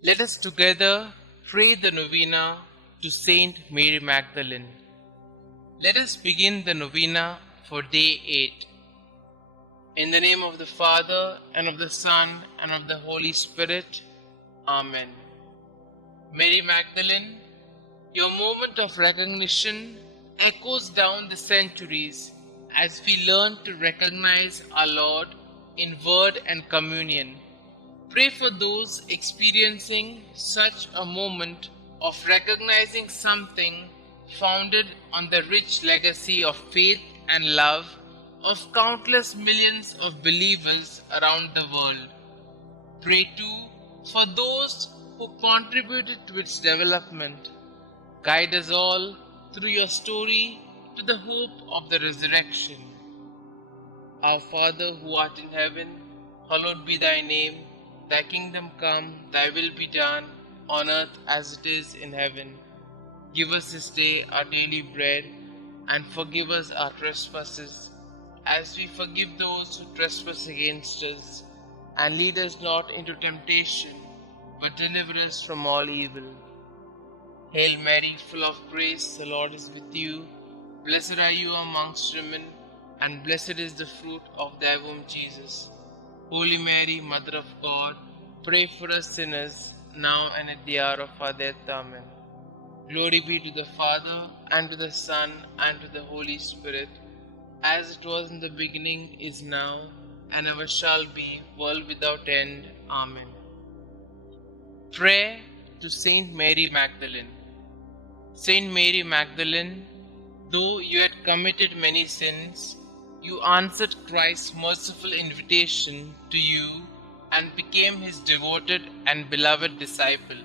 Let us together pray the Novena to St Mary Magdalene. Let us begin the Novena for day 8. In the name of the Father, and of the Son, and of the Holy Spirit. Amen. Mary Magdalene, your moment of recognition echoes down the centuries as we learn to recognize our Lord in word and communion. Pray for those experiencing such a moment of recognizing something founded on the rich legacy of faith and love of countless millions of believers around the world. Pray too for those who contributed to its development. Guide us all through your story to the hope of the resurrection. Our Father who art in heaven, hallowed be thy name. Thy kingdom come, thy will be done, on earth as it is in heaven. Give us this day our daily bread, and forgive us our trespasses, as we forgive those who trespass against us. And lead us not into temptation, but deliver us from all evil. Hail Mary, full of grace, the Lord is with you. Blessed are you amongst women, and blessed is the fruit of thy womb, Jesus. Holy Mary, Mother of God, pray for us sinners, now and at the hour of our death. Amen. Glory be to the Father, and to the Son, and to the Holy Spirit, as it was in the beginning, is now, and ever shall be, world without end. Amen. Prayer to St Mary Magdalene. St Mary Magdalene, though you had committed many sins, you answered Christ's merciful invitation to you and became his devoted and beloved disciple.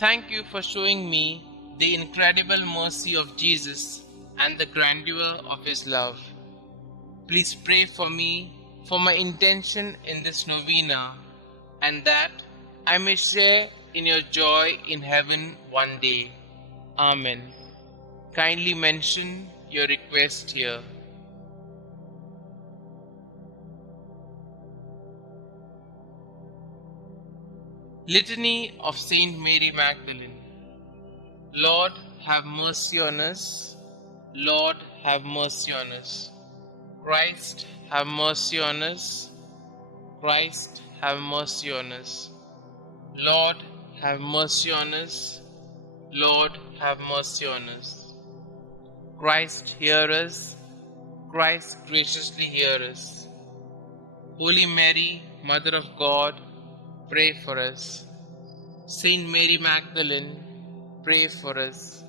Thank you for showing me the incredible mercy of Jesus and the grandeur of his love. Please pray for me for my intention in this novena, and that I may share in your joy in heaven one day. Amen. Kindly mention your request here. Litany of St Mary Magdalene. Lord, have mercy on us. Lord, have mercy on us. Christ, have mercy on us. Christ, have mercy on us. Lord, have mercy on us. Lord, have mercy on us. Christ, hear us. Christ, graciously hear us. Holy Mary, Mother of God, pray for us. Saint Mary Magdalene, pray for us.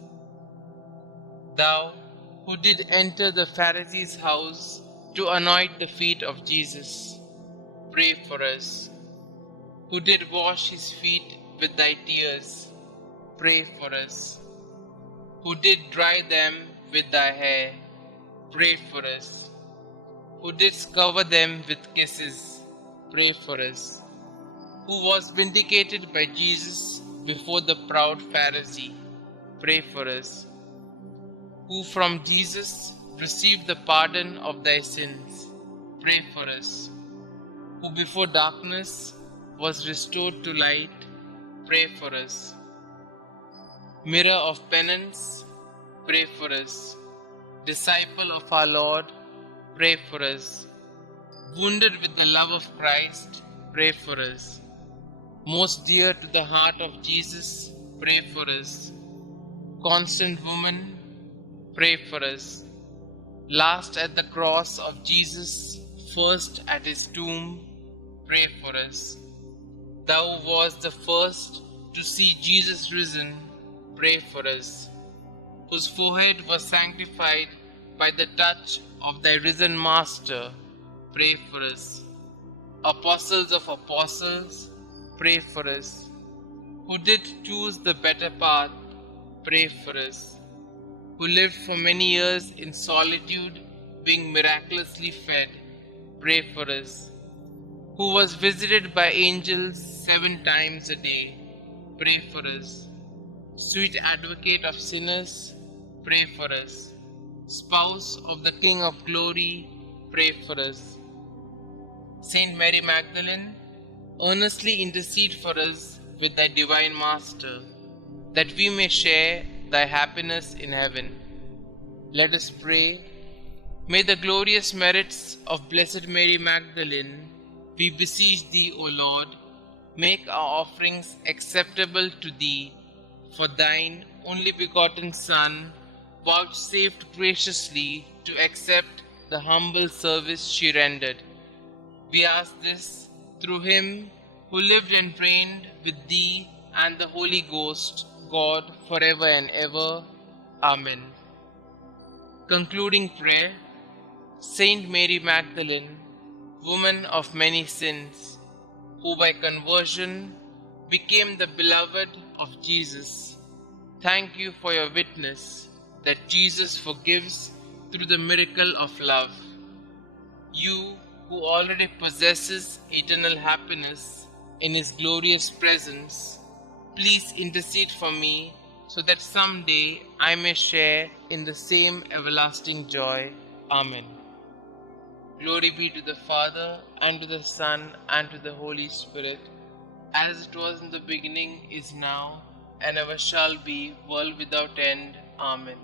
Thou who did enter the Pharisee's house to anoint the feet of Jesus, pray for us. Who did wash his feet with thy tears, pray for us. Who did dry them with thy hair, pray for us. Who didst cover them with kisses, pray for us. Who was vindicated by Jesus before the proud Pharisee, pray for us. Who from Jesus received the pardon of thy sins, pray for us. Who before darkness was restored to light, pray for us. Mirror of penance, pray for us. Disciple of our Lord, pray for us. Wounded with the love of Christ, pray for us. Most dear to the heart of Jesus, pray for us. Constant woman, pray for us. Last at the cross of Jesus, first at his tomb, pray for us. Thou wast the first to see Jesus risen, pray for us. Whose forehead was sanctified by the touch of thy risen Master, pray for us. Apostles of apostles, pray for us. Who did choose the better path, pray for us. Who lived for many years in solitude, being miraculously fed, pray for us. Who was visited by angels 7 times a day, pray for us. Sweet advocate of sinners, pray for us. Spouse of the King of glory, pray for us. Saint Mary Magdalene, earnestly intercede for us with thy divine Master, that we may share thy happiness in heaven. Let us pray. May the glorious merits of Blessed Mary Magdalene, we beseech thee, O Lord, make our offerings acceptable to thee, for thine only begotten Son vouchsafed graciously to accept the humble service she rendered. We ask this through him who lived and reigned with thee and the Holy Ghost, God, forever and ever. Amen. Concluding prayer. Saint Mary Magdalene, woman of many sins, who by conversion became the beloved of Jesus, thank you for your witness that Jesus forgives through the miracle of love. You who already possesses eternal happiness in His glorious presence, please intercede for me so that someday I may share in the same everlasting joy. Amen. Glory be to the Father, and to the Son, and to the Holy Spirit, as it was in the beginning, is now, and ever shall be, world without end. Amen.